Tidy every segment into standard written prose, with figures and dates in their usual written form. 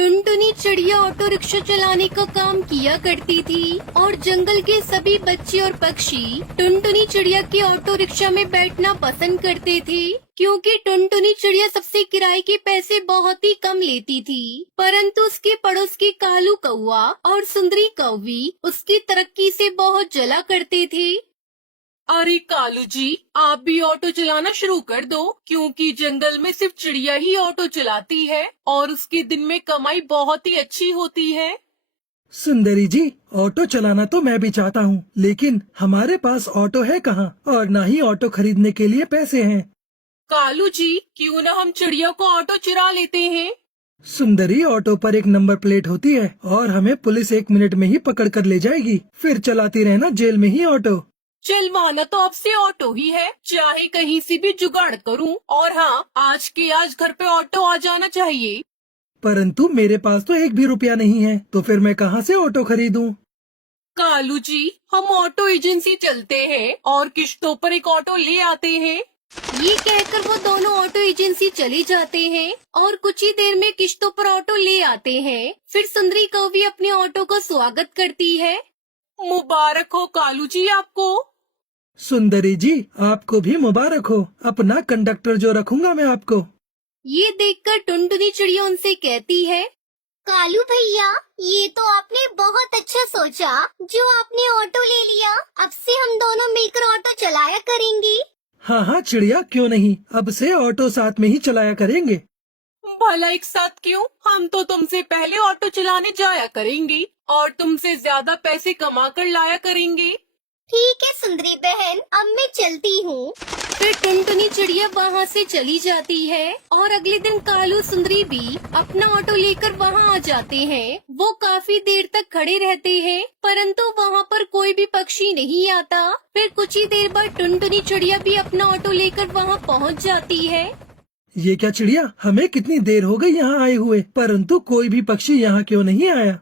टुनटुनी चिड़िया auto rickshaw चलाने का काम किया करती थी और जंगल के सभी बच्चे और पक्षी टुनटुनी चिड़िया के ऑटो रिक्शा में बैठना पसंद करते थे, क्योंकि टुनटुनी चिड़िया सबसे किराए के पैसे बहुत ही कम लेती थी। परंतु उसके पड़ोस के कालू कौवा और सुंदरी कौवी उसकी तरक्की से बहुत जला करते थे। अरे कालू जी, आप भी ऑटो चलाना शुरू कर दो, क्योंकि जंगल में सिर्फ चिड़िया ही ऑटो चलाती है और उसके दिन में कमाई बहुत ही अच्छी होती है। सुंदरी जी, ऑटो चलाना तो मैं भी चाहता हूँ, लेकिन हमारे पास ऑटो है कहाँ और ना ही ऑटो खरीदने के लिए पैसे हैं। कालू जी, क्यों ना हम चिड़िया को ऑटो चुरा लेते हैं। सुंदरी, ऑटो पर एक नंबर प्लेट होती है और हमें पुलिस 1 मिनट में ही पकड़ कर ले जाएगी, फिर चलाती रहना जेल में ही ऑटो। चलवाना तो आपसे ऑटो ही है, चाहे कहीं से भी जुगाड़ करूं। और हाँ, आज के आज घर पे ऑटो आ जाना चाहिए। परंतु मेरे पास तो 1 भी रुपया नहीं है, तो फिर मैं कहाँ से ऑटो खरीदूं? कालू जी, हम ऑटो एजेंसी चलते हैं और किश्तों पर एक ऑटो ले आते हैं। ये कहकर वो दोनों ऑटो एजेंसी चले जाते हैं और कुछ ही देर में किश्तों पर ऑटो ले आते हैं। फिर सुंदरी कौवी अपने ऑटो का स्वागत करती है। मुबारक हो कालू जी आपको। सुंदरी जी, आपको भी मुबारक हो, अपना कंडक्टर जो रखूंगा मैं आपको। ये देखकर टुनटुनी चिड़िया उनसे कहती है, कालू भैया, ये तो आपने बहुत अच्छा सोचा जो आपने ऑटो ले लिया। अब से हम दोनों मिलकर ऑटो चलाया करेंगे। हाँ हाँ चिड़िया, क्यों नहीं, अब से ऑटो साथ में ही चलाया करेंगे। भला एक साथ क्यों, हम तो तुमसे पहले ऑटो चलाने जाया करेंगे और तुमसे ज्यादा पैसे कमा कर लाया करेंगे। ठीक है सुंदरी बहन, अब मैं चलती हूँ। फिर टुनटुनी चिड़िया वहाँ से चली जाती है और अगले दिन कालू सुंदरी भी अपना ऑटो लेकर वहाँ आ जाते हैं। वो काफी देर तक खड़े रहते हैं, परंतु वहाँ पर कोई भी पक्षी नहीं आता। फिर कुछ ही देर बाद टुनटुनी चिड़िया भी अपना ऑटो लेकर वहाँ पहुँच जाती है। ये क्या चिड़िया, हमें कितनी देर हो गई यहाँ आए हुए, परंतु कोई भी पक्षी यहाँ क्यों नहीं आया?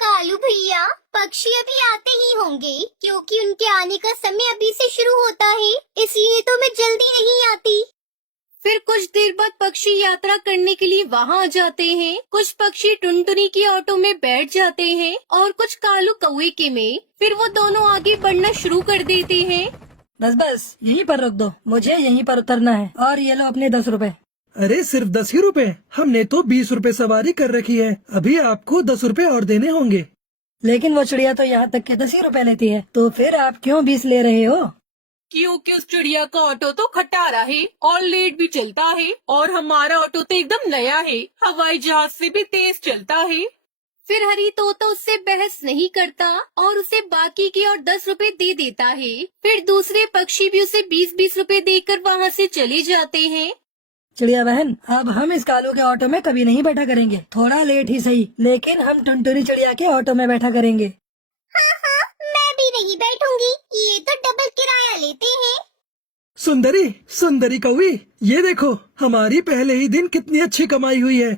कालू भैया, पक्षी अभी आते ही होंगे, क्योंकि उनके आने का समय अभी से शुरू होता है, इसलिए तो मैं जल्दी नहीं आती। फिर कुछ देर बाद पक्षी यात्रा करने के लिए वहाँ आ जाते हैं। कुछ पक्षी टुनटुनी की ऑटो में बैठ जाते हैं और कुछ कालू कौवे के में। फिर वो दोनों आगे बढ़ना शुरू कर देते हैं। बस बस यहीं पर रोक दो, मुझे यहीं पर उतरना है। और ये लो अपने 10 रुपए। अरे सिर्फ 10 ही रुपए? हमने तो 20 रुपए सवारी कर रखी है, अभी आपको 10 रुपए और देने होंगे। लेकिन वो चिड़िया तो यहाँ तक के 10 ही रुपए लेती है, तो फिर आप क्यों 20 ले रहे हो? क्योंकि उस चिड़िया का ऑटो तो खटारा है और लेट भी चलता है और हमारा ऑटो तो एकदम नया है, हवाई जहाज से भी तेज चलता है। फिर हरी तोता उससे बहस नहीं करता और उसे बाकी के और 10 रुपए दे देता है। फिर दूसरे पक्षी भी उसे 20-20 रुपए देकर वहाँ से चले जाते हैं। चिड़िया बहन, अब हम इस कालू के ऑटो में कभी नहीं बैठा करेंगे। थोड़ा लेट ही सही, लेकिन हम टुनटुनी चिड़िया के ऑटो में बैठा करेंगे। हाँ हाँ, मैं भी नहीं बैठूंगी, ये तो डबल किराया लेते हैं। सुंदरी, सुंदरी कौवी, ये देखो हमारी पहले ही दिन कितनी अच्छी कमाई हुई है।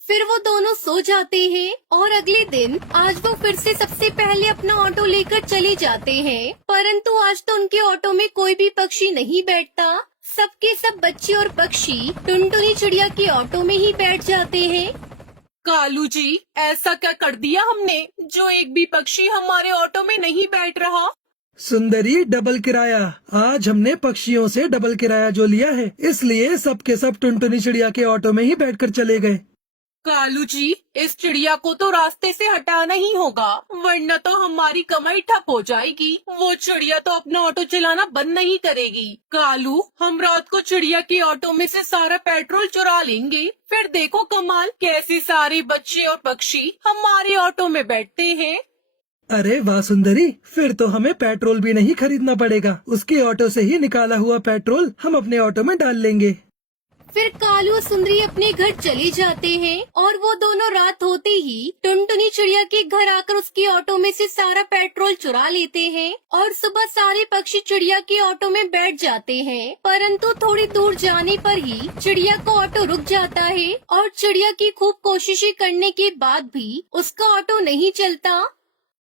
फिर वो दोनों सो जाते हैं और अगले दिन आज वो फिर से सबसे पहले अपना ऑटो लेकर चले जाते हैं। परंतु आज तो उनके ऑटो में कोई भी पक्षी नहीं बैठता। सबके सब बच्चे और पक्षी टुनटुनी चिड़िया के ऑटो में ही बैठ जाते हैं। कालू जी, ऐसा क्या कर दिया हमने जो एक भी पक्षी हमारे ऑटो में नहीं बैठ रहा? सुंदरी, डबल किराया। आज हमने पक्षियों से डबल किराया जो लिया है, इसलिए सबके सब टुनटुनी चिड़िया के ऑटो में ही बैठकर चले गए। कालू जी, इस चिड़िया को तो रास्ते से हटाना ही होगा, वरना तो हमारी कमाई ठप हो जाएगी। वो चिड़िया तो अपना ऑटो चलाना बंद नहीं करेगी। कालू, हम रात को चिड़िया के ऑटो में से सारा पेट्रोल चुरा लेंगे, फिर देखो कमाल, कैसे सारे बच्चे और पक्षी हमारे ऑटो में बैठते हैं। अरे वाह सुंदरी, फिर तो हमें पेट्रोल भी नहीं खरीदना पड़ेगा, उसके ऑटो से ही निकाला हुआ पेट्रोल हम अपने ऑटो में डाल लेंगे। फिर कालू और सुंदरी अपने घर चले जाते हैं और वो दोनों रात होते ही टुनटुनी चिड़िया के घर आकर उसके ऑटो में से सारा पेट्रोल चुरा लेते हैं और सुबह सारे पक्षी चिड़िया के ऑटो में बैठ जाते हैं। परंतु थोड़ी दूर जाने पर ही चिड़िया का ऑटो रुक जाता है और चिड़िया की खूब कोशिशें करने के बाद भी उसका ऑटो नहीं चलता।